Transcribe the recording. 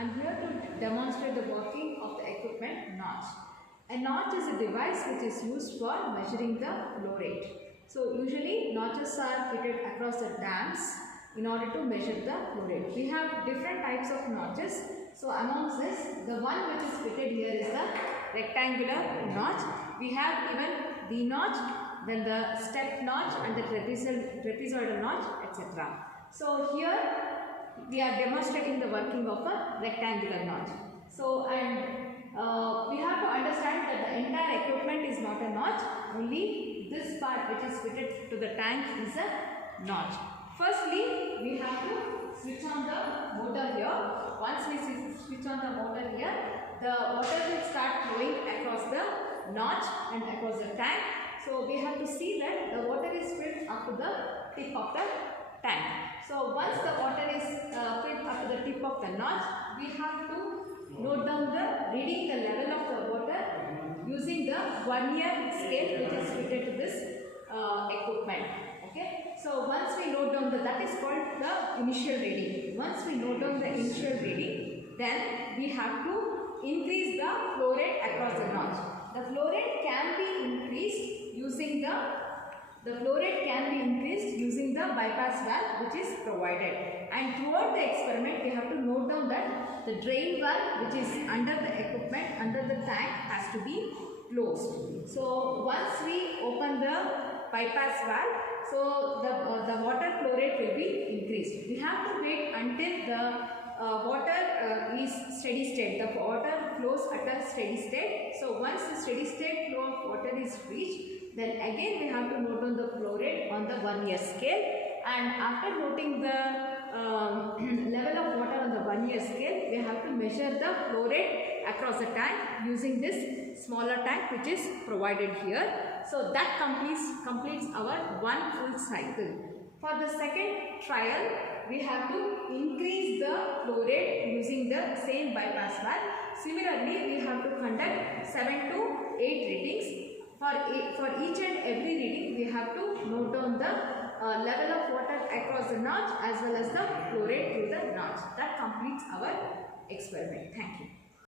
I'm here to demonstrate the working of the equipment notch. A notch is a device which is used for measuring the flow rate. So usually notches are fitted across the dams in order to measure the flow rate. We have different types of notches. So amongst this, the one which is fitted here is the rectangular notch. We have even the notch, then the step notch and the trapezoidal notch, etc. So here we are demonstrating the working of a rectangular notch. So we have to understand that the entire equipment is not a notch, only this part which is fitted to the tank is a notch. Firstly, we have to switch on the motor here. Once we switch on the motor here, the water will start flowing across the notch and across the tank. So we have to see that the water is filled up to the tip of the tank. So once the water is filled up to the tip of the notch, we have to note down the reading the level of the water using the vernier scale which is fitted to this equipment. Okay. So once we note down that is called the initial reading. Once we note down the initial reading, then we have to increase the flow rate across the notch. The flow rate can be increased using the bypass valve which is provided. And throughout the experiment, we have to note down that the drain valve which is under the equipment, under the tank, has to be closed. So once we open the bypass valve, so the water flow rate will be increased. We have to wait until the water is steady state. The water flows at a steady state. So once the steady state flow of water is reached, then again we have to note down the flow rate on the vernier scale. And after noting the level of water on the vernier scale, we have to measure the flow rate across the tank using this smaller tank which is provided here. So that completes our one full cycle. For the second trial, we have to increase the flow rate using the same bypass valve. Similarly, we have to conduct 7 to 8 readings. For each and every reading, we have to note down the level of water across the notch as well as the flow rate through the notch. That completes our experiment. Thank you.